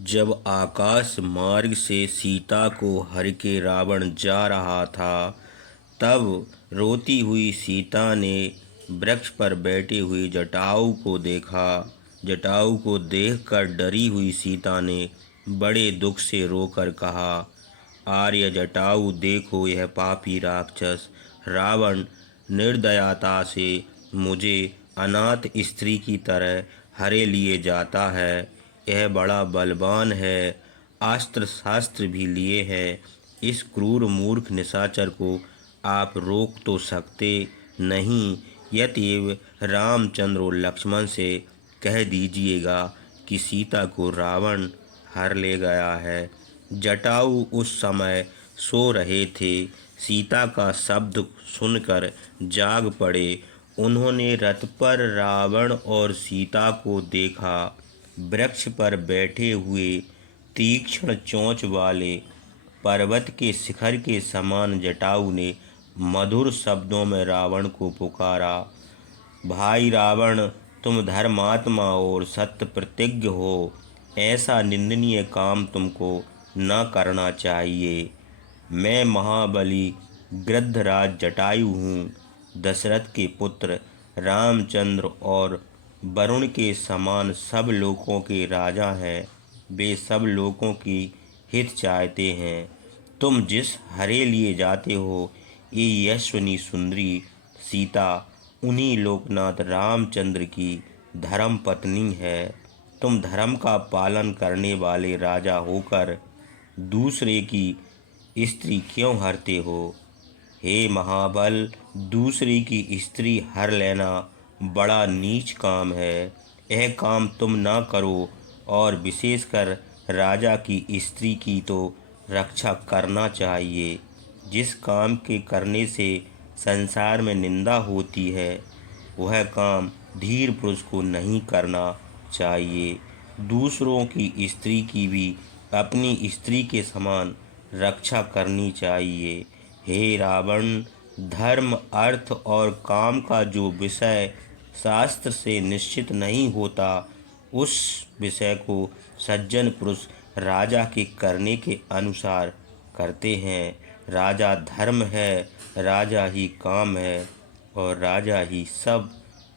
जब आकाश मार्ग से सीता को हर के रावण जा रहा था, तब रोती हुई सीता ने वृक्ष पर बैठे हुए जटायु को देखा। जटायु को देखकर डरी हुई सीता ने बड़े दुख से रोकर कहा, आर्य जटायु, देखो यह पापी राक्षस रावण निर्दयता से मुझे अनाथ स्त्री की तरह हरे लिए जाता है। यह बड़ा बलवान है, अस्त्र शास्त्र भी लिए है। इस क्रूर मूर्ख निशाचर को आप रोक तो सकते नहीं, यतएव रामचंद्र और लक्ष्मण से कह दीजिएगा कि सीता को रावण हर ले गया है। जटायु उस समय सो रहे थे। सीता का शब्द सुनकर जाग पड़े। उन्होंने रथ पर रावण और सीता को देखा। वृक्ष पर बैठे हुए तीक्ष्ण चोंच वाले पर्वत के शिखर के समान जटायु ने मधुर शब्दों में रावण को पुकारा, भाई रावण, तुम धर्मात्मा और सत्य प्रतिज्ञ हो। ऐसा निंदनीय काम तुमको न करना चाहिए। मैं महाबली गृद्धराज जटायु हूँ, दशरथ के पुत्र रामचंद्र और वरुण के समान सब लोगों के राजा हैं। वे सब लोगों की हित चाहते हैं। तुम जिस हरे लिए जाते हो, ये यशस्विनी सुंदरी सीता उन्हीं लोकनाथ रामचंद्र की धर्म पत्नी है। तुम धर्म का पालन करने वाले राजा होकर दूसरे की स्त्री क्यों हरते हो? हे महाबल, दूसरे की स्त्री हर लेना बड़ा नीच काम है। यह काम तुम ना करो, और विशेषकर राजा की स्त्री की तो रक्षा करना चाहिए। जिस काम के करने से संसार में निंदा होती है, वह काम धीर पुरुष को नहीं करना चाहिए। दूसरों की स्त्री की भी अपनी स्त्री के समान रक्षा करनी चाहिए। हे रावण, धर्म, अर्थ और काम का जो विषय शास्त्र से निश्चित नहीं होता, उस विषय को सज्जन पुरुष राजा के करने के अनुसार करते हैं। राजा धर्म है, राजा ही काम है, और राजा ही सब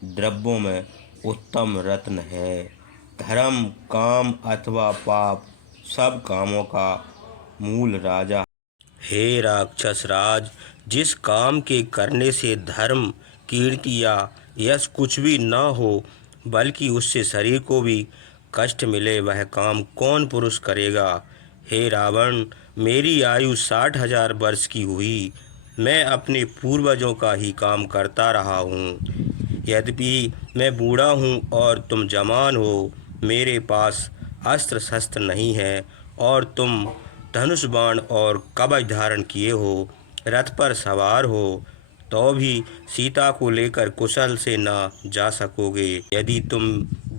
द्रव्यों में उत्तम रत्न है। धर्म, काम अथवा पाप, सब कामों का मूल राजा। हे राक्षस राज, जिस काम के करने से धर्म, कीर्ति या यश कुछ भी न हो, बल्कि उससे शरीर को भी कष्ट मिले, वह काम कौन पुरुष करेगा? हे रावण, मेरी आयु 60,000 वर्ष की हुई। मैं अपने पूर्वजों का ही काम करता रहा हूँ। यद्यपि मैं बूढ़ा हूँ और तुम जवान हो, मेरे पास अस्त्र शस्त्र नहीं है, और तुम धनुष बाण और कवच धारण किए हो, रथ पर सवार हो, तो भी सीता को लेकर कुशल से ना जा सकोगे। यदि तुम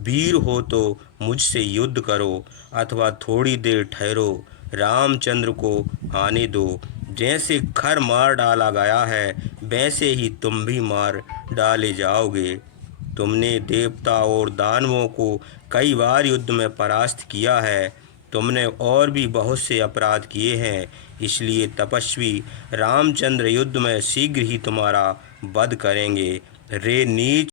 वीर हो तो मुझसे युद्ध करो, अथवा थोड़ी देर ठहरो, रामचंद्र को आने दो। जैसे खर मार डाला गया है, वैसे ही तुम भी मार डाले जाओगे। तुमने देवता और दानवों को कई बार युद्ध में परास्त किया है। तुमने और भी बहुत से अपराध किए हैं, इसलिए तपस्वी रामचंद्र युद्ध में शीघ्र ही तुम्हारा वध करेंगे। रे नीच!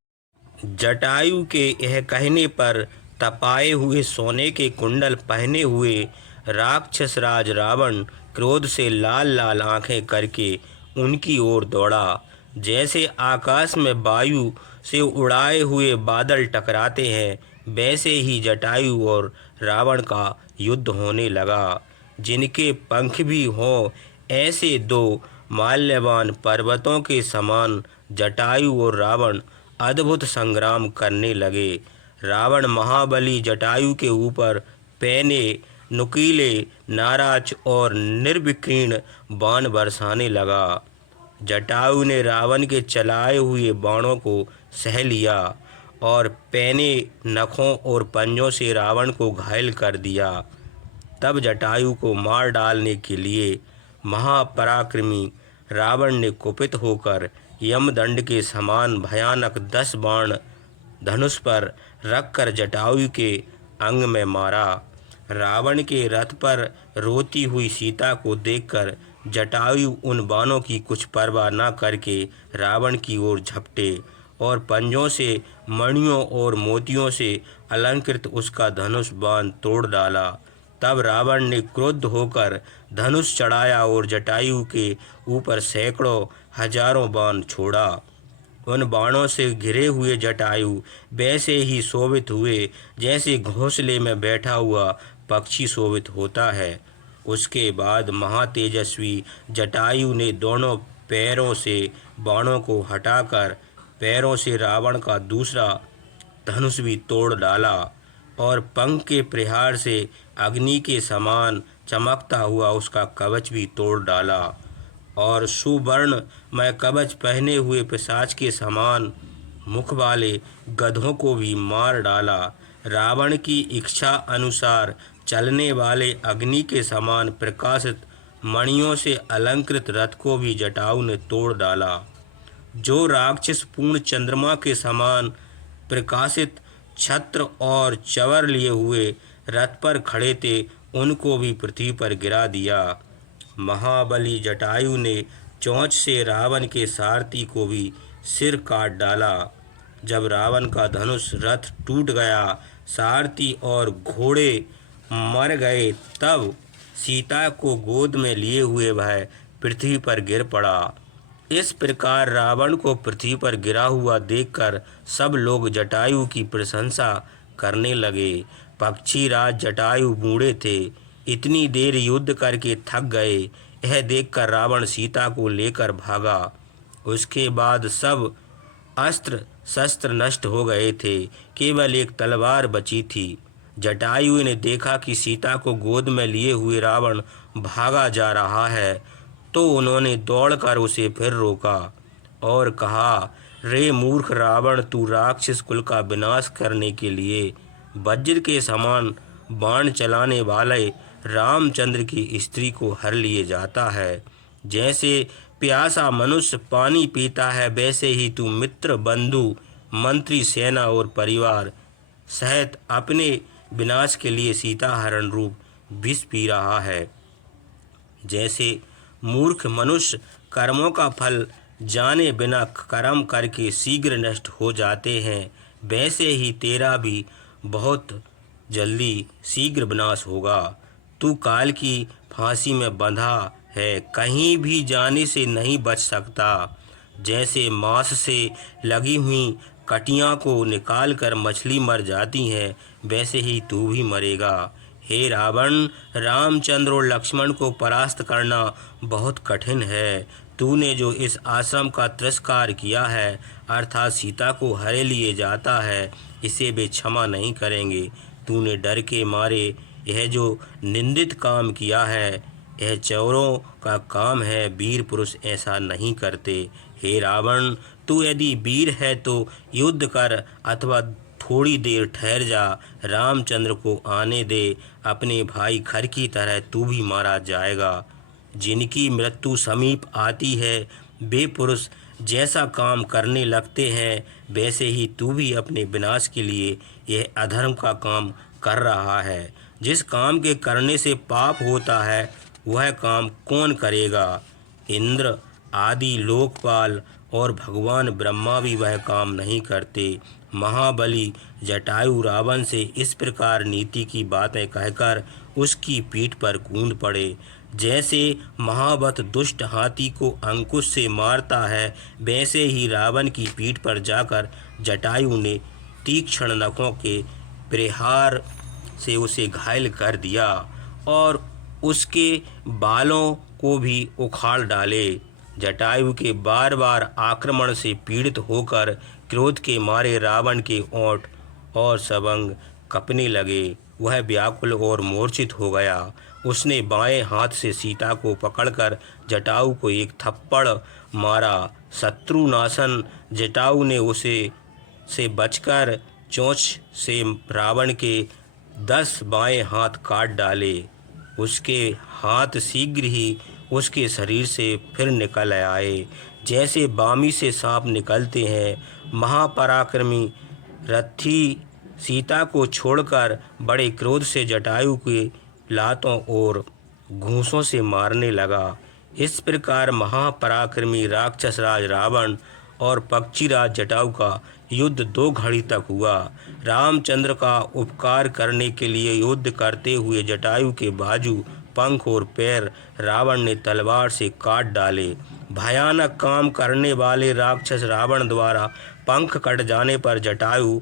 जटायु के यह कहने पर तपाए हुए सोने के कुंडल पहने हुए राक्षस राज रावण क्रोध से लाल लाल आंखें करके उनकी ओर दौड़ा। जैसे आकाश में वायु से उड़ाए हुए बादल टकराते हैं, वैसे ही जटायु और रावण का युद्ध होने लगा। जिनके पंख भी हों, ऐसे दो माल्यवान पर्वतों के समान जटायु और रावण अद्भुत संग्राम करने लगे। रावण महाबली जटायु के ऊपर पैने, नुकीले, नाराज और निर्विकीर्ण बाण बरसाने लगा। जटायु ने रावण के चलाए हुए बाणों को सह लिया और पैने, नखों और पंजों से रावण को घायल कर दिया। तब जटायु को मार डालने के लिए महापराक्रमी रावण ने कुपित होकर यमदंड के समान भयानक 10 बाण धनुष पर रखकर जटायु के अंग में मारा। रावण के रथ पर रोती हुई सीता को देखकर जटायु उन बाणों की कुछ परवाह न करके रावण की ओर झपटे और पंजों से मणियों और मोतियों से अलंकृत उसका धनुष बाण तोड़ डाला। तब रावण ने क्रुद्ध होकर धनुष चढ़ाया और जटायु के ऊपर सैकड़ों हजारों बाण छोड़ा। उन बाणों से घिरे हुए जटायु वैसे ही शोभित हुए जैसे घोंसले में बैठा हुआ पक्षी शोभित होता है। उसके बाद महातेजस्वी जटायु ने दोनों पैरों से बाणों को हटाकर पैरों से रावण का दूसरा धनुष भी तोड़ डाला और पंख के प्रहार से अग्नि के समान चमकता हुआ उसका कवच भी तोड़ डाला और सुवर्ण में कवच पहने हुए पिशाच के समान मुख वाले गधों को भी मार डाला। रावण की इच्छा अनुसार चलने वाले अग्नि के समान प्रकाशित मणियों से अलंकृत रथ को भी जटायु ने तोड़ डाला। जो राक्षस पूर्ण चंद्रमा के समान प्रकाशित छत्र और चवर लिए हुए रथ पर खड़े थे, उनको भी पृथ्वी पर गिरा दिया। महाबली जटायु ने चोंच से रावण के सारथी को भी सिर काट डाला। जब रावण का धनुष रथ टूट गया, सारथी और घोड़े मर गए, तब सीता को गोद में लिए हुए वह पृथ्वी पर गिर पड़ा। इस प्रकार रावण को पृथ्वी पर गिरा हुआ देखकर सब लोग जटायु की प्रशंसा करने लगे। पक्षीराज जटायु बूढ़े थे, इतनी देर युद्ध करके थक गए। यह देखकर रावण सीता को लेकर भागा। उसके बाद सब अस्त्र शस्त्र नष्ट हो गए थे, केवल एक तलवार बची थी। जटायु ने देखा कि सीता को गोद में लिए हुए रावण भागा जा रहा है, तो उन्होंने दौड़कर उसे फिर रोका और कहा, रे मूर्ख रावण, तू राक्षस कुल का विनाश करने के लिए वज्र के समान बाण चलाने वाले रामचंद्र की स्त्री को हर लिए जाता है। जैसे प्यासा मनुष्य पानी पीता है, वैसे ही तू मित्र, बंधु, मंत्री, सेना और परिवार सहित अपने विनाश के लिए सीता हरण रूप विष पी रहा है। जैसे मूर्ख मनुष्य कर्मों का फल जाने बिना कर्म करके शीघ्र नष्ट हो जाते हैं, वैसे ही तेरा भी बहुत जल्दी शीघ्र विनाश होगा। तू काल की फांसी में बंधा है, कहीं भी जाने से नहीं बच सकता। जैसे मांस से लगी हुई कटियां को निकालकर मछली मर जाती है, वैसे ही तू भी मरेगा। हे रावण, रामचंद्र और लक्ष्मण को परास्त करना बहुत कठिन है। तूने जो इस आश्रम का तिरस्कार किया है, अर्थात सीता को हरे लिए जाता है, इसे वे क्षमा नहीं करेंगे। तूने डर के मारे यह जो निंदित काम किया है, यह चोरों का काम है, वीर पुरुष ऐसा नहीं करते। हे रावण, तू यदि वीर है तो युद्ध कर अथवा थोड़ी देर ठहर जा, रामचंद्र को आने दे। अपने भाई खर की तरह तू भी मारा जाएगा। जिनकी मृत्यु समीप आती है, वे पुरुष जैसा काम करने लगते हैं, वैसे ही तू भी अपने विनाश के लिए यह अधर्म का काम कर रहा है। जिस काम के करने से पाप होता है, वह काम कौन करेगा? इंद्र आदि लोकपाल और भगवान ब्रह्मा भी वह काम नहीं करते। महाबली जटायु रावण से इस प्रकार नीति की बातें कहकर उसकी पीठ पर कूद पड़े। जैसे महावत दुष्ट हाथी को अंकुश से मारता है, वैसे ही रावण की पीठ पर जाकर जटायु ने तीक्ष्ण नखों के प्रहार से उसे घायल कर दिया और उसके बालों को भी उखाड़ डाले। जटायु के बार बार आक्रमण से पीड़ित होकर क्रोध के मारे रावण के ओंठ और सबंग कँपने लगे। वह व्याकुल और मूर्छित हो गया। उसने बाएं हाथ से सीता को पकड़कर जटायु को एक थप्पड़ मारा। शत्रुनाशन जटायु ने उसे से बचकर चोंच से रावण के 10 बाएं हाथ काट डाले। उसके हाथ शीघ्र ही उसके शरीर से फिर निकल आए, जैसे बामी से सांप निकलते हैं। महापराक्रमी रथी सीता को छोड़कर बड़े क्रोध से जटायु के लातों और घूंसों से मारने लगा। इस प्रकार महापराक्रमी राक्षस राज रावण और पक्षीराज जटायु का युद्ध 2 घड़ी तक हुआ। रामचंद्र का उपकार करने के लिए युद्ध करते हुए जटायु के बाजू, पंख और पैर रावण ने तलवार से काट डाले। भयानक काम करने वाले राक्षस रावण द्वारा पंख कट जाने पर जटायु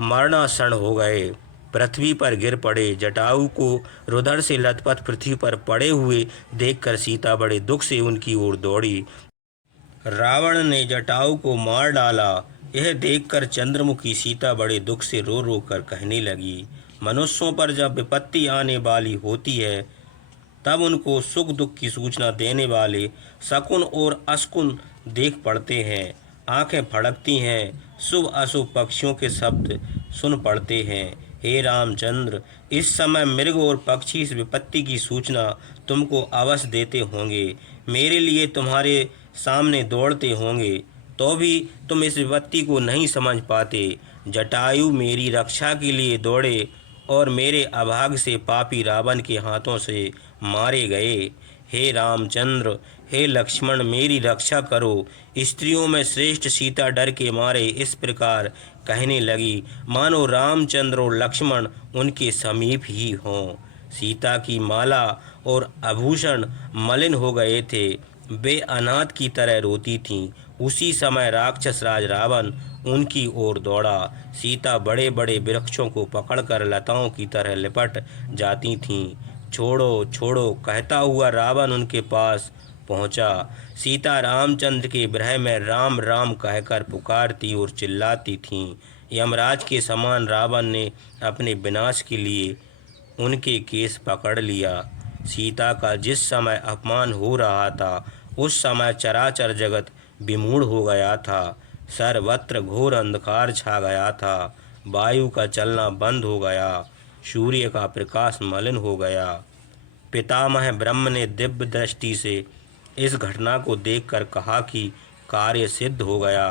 मरणासन्न हो गए, पृथ्वी पर गिर पड़े। जटायु को रुधिर से लथपथ पृथ्वी पर पड़े हुए देखकर सीता बड़े दुख से उनकी ओर दौड़ी। रावण ने जटायु को मार डाला। यह देखकर चंद्रमुखी सीता बड़े दुख से रो रो कर कहने लगी, मनुष्यों पर जब विपत्ति आने वाली होती है तब उनको सुख दुख की सूचना देने वाले शकुन और अशकुन देख पड़ते हैं। आंखें फड़कती हैं, शुभ अशुभ पक्षियों के शब्द सुन पड़ते हैं। हे रामचंद्र, इस समय मृग और पक्षी इस विपत्ति की सूचना तुमको अवश्य देते होंगे, मेरे लिए तुम्हारे सामने दौड़ते होंगे, तो भी तुम इस विपत्ति को नहीं समझ पाते। जटायु मेरी रक्षा के लिए दौड़े और मेरे अभाग से पापी रावण के हाथों से मारे गए। हे रामचंद्र, हे लक्ष्मण, मेरी रक्षा करो। स्त्रियों में श्रेष्ठ सीता डर के मारे इस प्रकार कहने लगी, मानो रामचंद्र और लक्ष्मण उनके समीप ही हों। सीता की माला और आभूषण मलिन हो गए थे, वे अनाथ की तरह रोती थीं। उसी समय राक्षस राज रावण उनकी ओर दौड़ा। सीता बड़े बड़े वृक्षों को पकड़कर लताओं की तरह लिपट जाती थीं। छोड़ो छोड़ो कहता हुआ रावण उनके पास पहुंचा। सीता रामचंद्र के विरह में राम राम कहकर पुकारती और चिल्लाती थीं। यमराज के समान रावण ने अपने विनाश के लिए उनके केस पकड़ लिया। सीता का जिस समय अपमान हो रहा था उस समय चराचर जगत विमूढ़ हो गया था। सर्वत्र घोर अंधकार छा गया था। वायु का चलना बंद हो गया, सूर्य का प्रकाश मलिन हो गया। पितामह ब्रह्म ने दिव्य दृष्टि से इस घटना को देखकर कहा कि कार्य सिद्ध हो गया।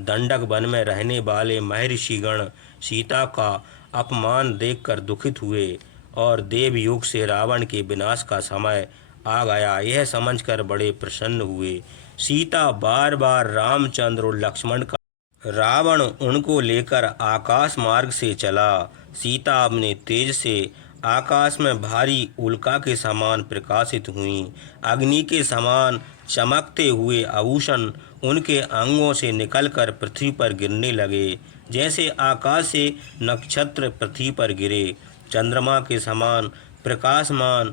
दंडक वन में रहने वाले महर्षिगण सीता का अपमान देखकर दुखित हुए और देवयुग से रावण के विनाश का समय आ गया यह समझकर बड़े प्रसन्न हुए। सीता बार बार रामचंद्र और लक्ष्मण का रावण उनको लेकर आकाश मार्ग से चला। सीता अपने तेज से आकाश में भारी उल्का के समान प्रकाशित हुईं। अग्नि के समान चमकते हुए आभूषण उनके अंगों से निकलकर पृथ्वी पर गिरने लगे, जैसे आकाश से नक्षत्र पृथ्वी पर गिरे। चंद्रमा के समान प्रकाशमान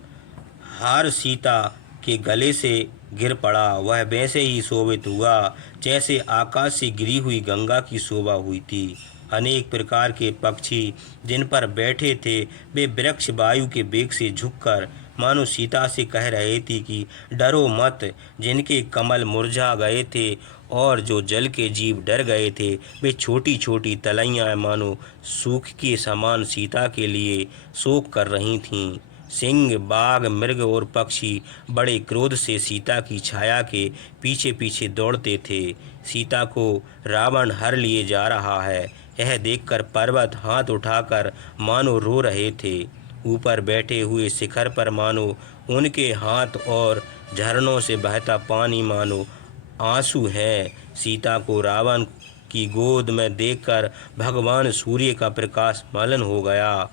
हार सीता के गले से गिर पड़ा। वह वैसे ही शोभित हुआ जैसे आकाश से गिरी हुई गंगा की शोभा हुई थी। अनेक प्रकार के पक्षी जिन पर बैठे थे वे वृक्ष वायु के वेग से झुककर मानो सीता से कह रहे थे कि डरो मत। जिनके कमल मुरझा गए थे और जो जल के जीव डर गए थे वे छोटी छोटी तलैयाँ मानो सूख के समान सीता के लिए शोक कर रही थीं। सिंह, बाघ, मृग और पक्षी बड़े क्रोध से सीता की छाया के पीछे पीछे दौड़ते थे। सीता को रावण हर लिए जा रहा है यह देखकर पर्वत हाथ उठाकर मानो रो रहे थे। ऊपर बैठे हुए शिखर पर मानो उनके हाथ और झरनों से बहता पानी मानो आंसू हैं। सीता को रावण की गोद में देखकर भगवान सूर्य का प्रकाश मलिन हो गया,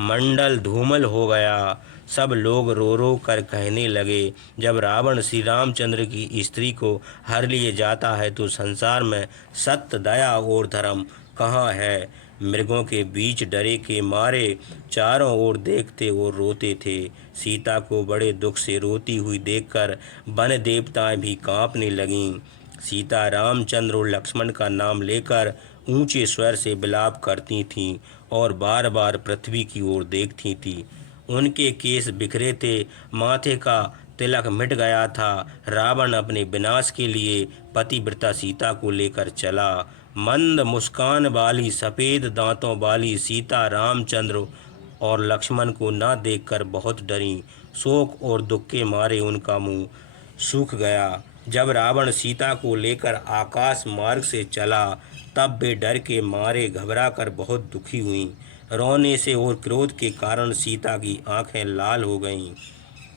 मंडल धूमल हो गया। सब लोग रो रो कर कहने लगे, जब रावण श्री रामचंद्र की स्त्री को हर लिए जाता है तो संसार में सत्य, दया और धर्म कहाँ है। मृगों के बीच डरे के मारे चारों ओर देखते और रोते थे। सीता को बड़े दुख से रोती हुई देखकर वन देवताएं भी कांपने लगीं। सीता रामचंद्र और लक्ष्मण का नाम लेकर ऊंचे स्वर से विलाप करती थीं और बार बार पृथ्वी की ओर देखती थीं। उनके केस बिखरे थे, माथे का तिलक मिट गया था। रावण अपने विनाश के लिए पतिव्रता सीता को लेकर चला। मंद मुस्कान वाली, सफ़ेद दांतों वाली सीता रामचंद्र और लक्ष्मण को न देखकर बहुत डरी। शोक और दुख के मारे उनका मुंह सूख गया। जब रावण सीता को लेकर आकाश मार्ग से चला तब वे डर के मारे घबरा कर बहुत दुखी हुईं। रोने से और क्रोध के कारण सीता की आंखें लाल हो गईं।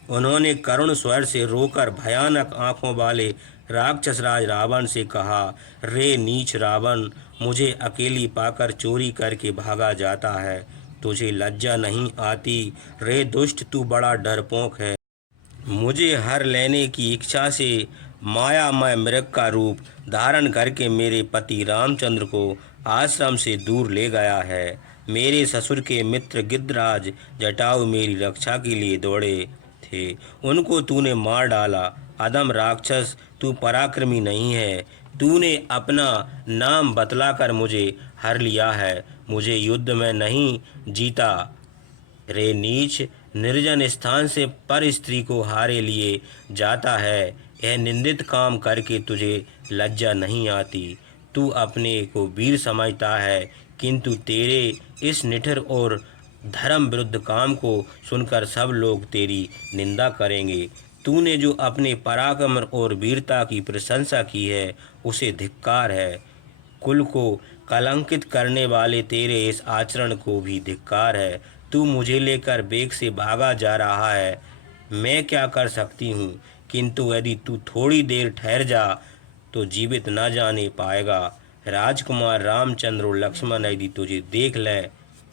उन्होंने करुण स्वर से रोकर भयानक आंखों वाले राक्षसराज रावण से कहा, रे नीच रावण, मुझे अकेली पाकर चोरी करके भागा जाता है। तुझे लज्जा नहीं आती? रे दुष्ट, तू बड़ा डरपोक है। मुझे हर लेने की इच्छा से मायामय मृग का रूप धारण करके मेरे पति रामचंद्र को आश्रम से दूर ले गया है। मेरे ससुर के मित्र गिद्धराज जटायु मेरी रक्षा के लिए दौड़े थे, उनको तूने मार डाला। अधम राक्षस, तू पराक्रमी नहीं है। तूने अपना नाम बतलाकर मुझे हर लिया है, मुझे युद्ध में नहीं जीता। रे नीच, निर्जन स्थान से पर स्त्री को हारे लिए जाता है, यह निंदित काम करके तुझे लज्जा नहीं आती? तू अपने को वीर समझता है, किंतु तेरे इस निठर और धर्म विरुद्ध काम को सुनकर सब लोग तेरी निंदा करेंगे। तूने जो अपने पराक्रम और वीरता की प्रशंसा की है, उसे धिक्कार है। कुल को कलंकित करने वाले तेरे इस आचरण को भी धिक्कार है। तू मुझे लेकर बेग से भागा जा रहा है, मैं क्या कर सकती हूँ? किंतु यदि तू थोड़ी देर ठहर जा तो जीवित न जाने पाएगा। राजकुमार रामचंद्र और लक्ष्मण यदि तुझे देख ले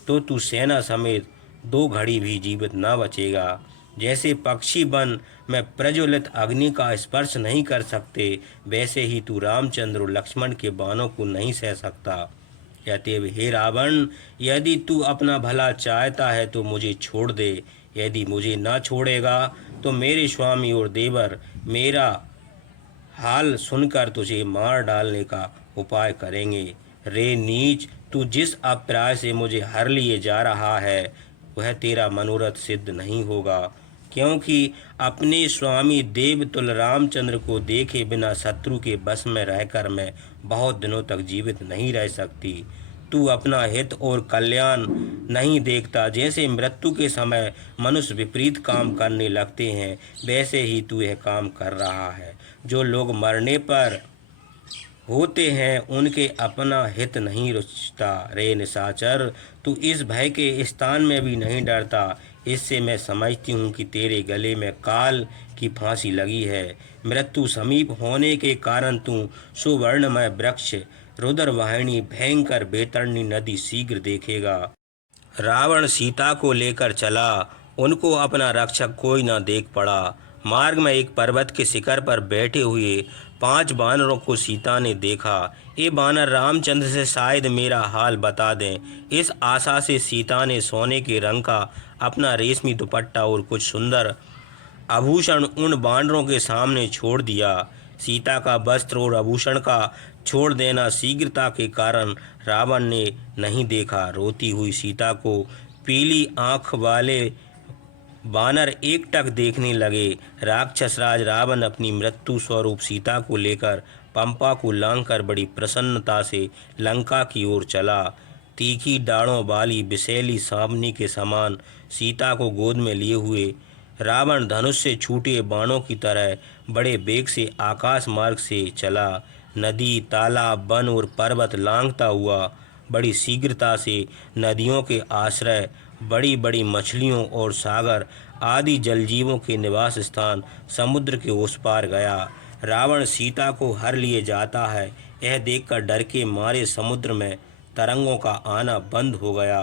तो तू सेना समेत 2 घड़ी भी जीवित न बचेगा। जैसे पक्षी वन में प्रज्वलित अग्नि का स्पर्श नहीं कर सकते, वैसे ही तू रामचंद्र और लक्ष्मण के बाणों को नहीं सह सकता। अतएव हे रावण, यदि तू अपना भला चाहता है तो मुझे छोड़ दे। यदि मुझे न छोड़ेगा तो मेरे स्वामी और देवर मेरा हाल सुनकर तुझे मार डालने का उपाय करेंगे। रे नीच, तू जिस अभिप्राय से मुझे हर लिए जा रहा है, वह तेरा मनोरथ सिद्ध नहीं होगा, क्योंकि अपने स्वामी देवतुल रामचंद्र को देखे बिना शत्रु के बस में रहकर मैं बहुत दिनों तक जीवित नहीं रह सकती। तू अपना हित और कल्याण नहीं देखता। जैसे मृत्यु के समय मनुष्य विपरीत काम करने लगते हैं, वैसे ही तू यह काम कर रहा है। जो लोग मरने पर होते हैं, उनके अपना हित नहीं रुचता। रे निशाचर, तू इस भय के स्थान में भी नहीं डरता। इससे मैं समझती हूँ कि तेरे गले में काल की फांसी लगी है। मृत्यु समीप होने के कारण तू सुवर्णमय वृक्ष, रुद्र वाहिनी, भयंकर बैतरणी नदी शीघ्र देखेगा। रावण सीता को लेकर चला, उनको अपना रक्षक कोई न देख पड़ा। मार्ग में एक पर्वत के शिखर पर बैठे हुए 5 बानरों को सीता ने देखा। ये बानर रामचंद्र से शायद मेरा हाल बता दें। इस आशा से सीता ने सोने के रंग का अपना रेशमी दुपट्टा और कुछ सुंदर आभूषण उन बानरों के सामने छोड़ दिया। सीता का वस्त्र और आभूषण का छोड़ देना शीघ्रता के कारण रावण ने नहीं देखा। रोती हुई सीता को पीली आंख वाले बानर एकटक देखने लगे। राक्षसराज रावण अपनी मृत्यु स्वरूप सीता को लेकर पंपा को लांघकर बड़ी प्रसन्नता से लंका की ओर चला। तीखी डाढ़ों वाली विषैली सांवनी के समान सीता को गोद में लिए हुए रावण धनुष से छूटे बाणों की तरह बड़े वेग से आकाश मार्ग से चला। नदी, तालाब, वन और पर्वत लांघता हुआ बड़ी शीघ्रता से नदियों के आश्रय, बड़ी बड़ी मछलियों और सागर आदि जलजीवों के निवास स्थान समुद्र के उस पार गया। रावण सीता को हर लिए जाता है, यह देखकर डर के मारे समुद्र में तरंगों का आना बंद हो गया।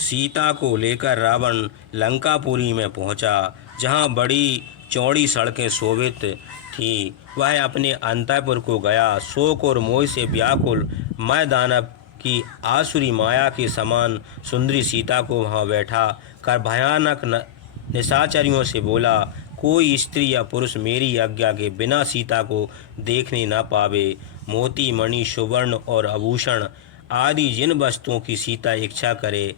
सीता को लेकर रावण लंकापुरी में पहुंचा, जहां बड़ी चौड़ी सड़कें शोभित थी। वह अपने अंतःपुर को गया। शोक और मोह से व्याकुल मैं दानव की आसुरी माया के समान सुंदरी सीता को वहां बैठा कर भयानक निशाचरियों से बोला, कोई स्त्री या पुरुष मेरी आज्ञा के बिना सीता को देखने न पावे। मोती, मणि, सुवर्ण और आभूषण आदि जिन वस्तुओं की सीता इच्छा करे,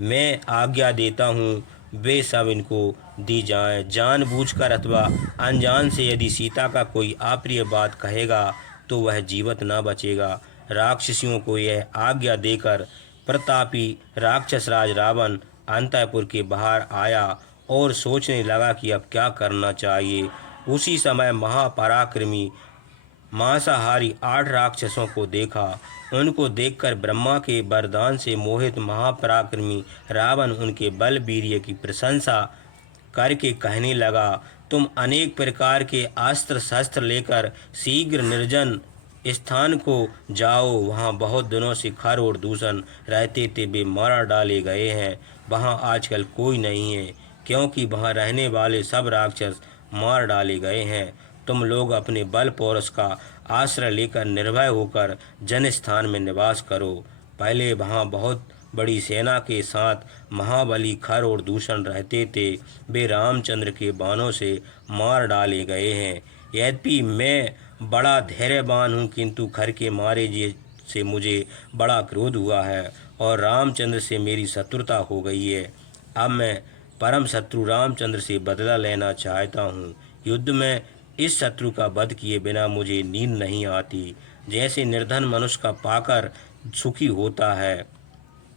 मैं आज्ञा देता हूँ वे सब इनको दी जाएं। जानबूझकर अथवा अनजान से यदि सीता का कोई अप्रिय बात कहेगा तो वह जीवित न बचेगा। राक्षसियों को यह आज्ञा देकर प्रतापी राक्षसराज रावण अंतःपुर के बाहर आया और सोचने लगा कि अब क्या करना चाहिए। उसी समय महापराक्रमी मांसाहारी 8 राक्षसों को देखा। उनको देखकर ब्रह्मा के वरदान से मोहित महापराक्रमी रावण उनके बल वीर्य की प्रशंसा करके कहने लगा, तुम अनेक प्रकार के अस्त्र शस्त्र लेकर शीघ्र निर्जन स्थान को जाओ। वहाँ बहुत दिनों से खर और दूषण रहते थे, वे मार डाले गए हैं। वहाँ आजकल कोई नहीं है, क्योंकि वहाँ रहने वाले सब राक्षस मार डाले गए हैं। तुम लोग अपने बल पौरुष का आश्रय लेकर निर्भय होकर जन स्थान में निवास करो। पहले वहाँ बहुत बड़ी सेना के साथ महाबली खर और दूषण रहते थे, वे रामचंद्र के बाणों से मार डाले गए हैं। यद्यपि मैं बड़ा धैर्यवान हूँ, किंतु खर के मारे से मुझे बड़ा क्रोध हुआ है और रामचंद्र से मेरी शत्रुता हो गई है। अब मैं परम शत्रु रामचंद्र से बदला लेना चाहता हूँ। युद्ध में इस शत्रु का वध किए बिना मुझे नींद नहीं आती। जैसे निर्धन मनुष्य का पाकर सुखी होता है,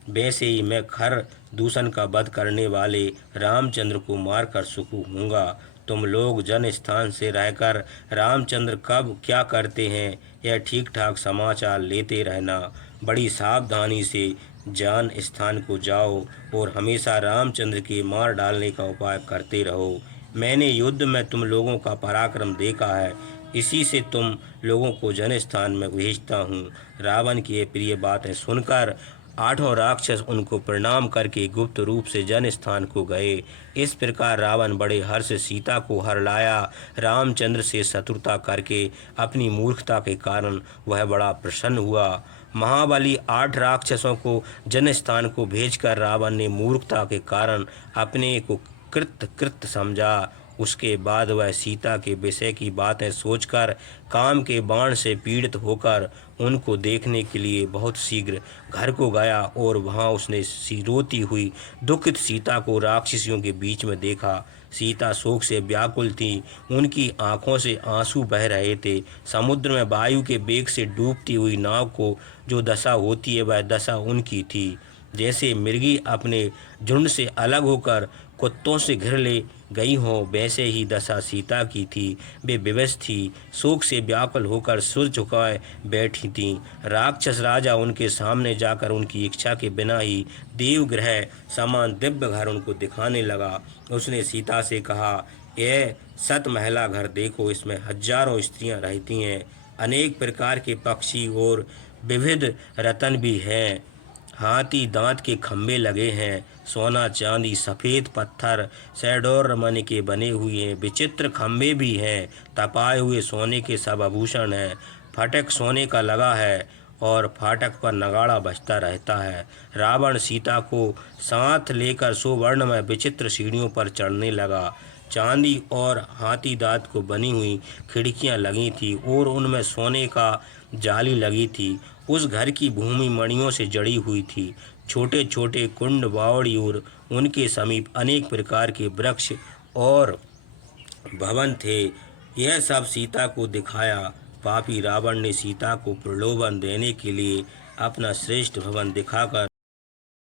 वैसे ही मैं खर दूषण का वध करने वाले रामचंद्र को मारकर सुखी होऊंगा। तुम लोग जन स्थान से रहकर रामचंद्र कब क्या करते हैं, यह ठीक ठाक समाचार लेते रहना। बड़ी सावधानी से जान स्थान को जाओ और हमेशा रामचंद्र के मार डालने का उपाय करते रहो। मैंने युद्ध में तुम लोगों का पराक्रम देखा है, इसी से तुम लोगों को जन स्थान में भेजता हूँ। रावण की ये प्रिय बातें सुनकर 8 राक्षस उनको प्रणाम करके गुप्त रूप से जन स्थान को गए। इस प्रकार रावण बड़े हर्ष से सीता को हर लाया। रामचंद्र से शत्रुता करके अपनी मूर्खता के कारण वह बड़ा प्रसन्न हुआ। महाबली 8 राक्षसों को जन स्थान को भेजकर रावण ने मूर्खता के कारण अपने को कृत समझा। उसके बाद वह सीता के विषय की बातें सोचकर काम के बाण से पीड़ित होकर उनको देखने के लिए बहुत शीघ्र घर को गया और वहां उसने रोती हुई दुखित सीता को राक्षसियों के बीच में देखा। सीता शोक से व्याकुल थी, उनकी आंखों से आंसू बह रहे थे। समुद्र में वायु के वेग से डूबती हुई नाव को जो दशा होती है, वह दशा उनकी थी। जैसे मृगी अपने झुंड से अलग होकर कुत्तों से घिर ले गई हो, वैसे ही दशा सीता की थी। वे विवश थी, शोक से व्याकुल होकर सिर झुकाए बैठी थीं। राक्षस राजा उनके सामने जाकर उनकी इच्छा के बिना ही देवगृह समान दिव्य घर उनको दिखाने लगा। उसने सीता से कहा, यह सत महला घर देखो, इसमें हजारों स्त्रियां रहती हैं, अनेक प्रकार के पक्षी और विविध रत्न भी हैं। हाथी दांत के खंभे लगे हैं, सोना चांदी सफ़ेद पत्थर सैडोर रमन के बने हुए हैं, विचित्र खंभे भी हैं, तपाए हुए सोने के सब आभूषण हैं। फाटक सोने का लगा है और फाटक पर नगाड़ा बजता रहता है। रावण सीता को साथ लेकर सुवर्ण में विचित्र सीढ़ियों पर चढ़ने लगा। चांदी और हाथी दांत को बनी हुई खिड़कियां लगी थी और उनमें सोने का जाली लगी थी। उस घर की भूमि मणियों से जड़ी हुई थी। छोटे छोटे कुंड बावड़ी और उनके समीप अनेक प्रकार के वृक्ष और भवन थे। यह सब सीता को दिखाया। पापी रावण ने सीता को प्रलोभन देने के लिए अपना श्रेष्ठ भवन दिखाकर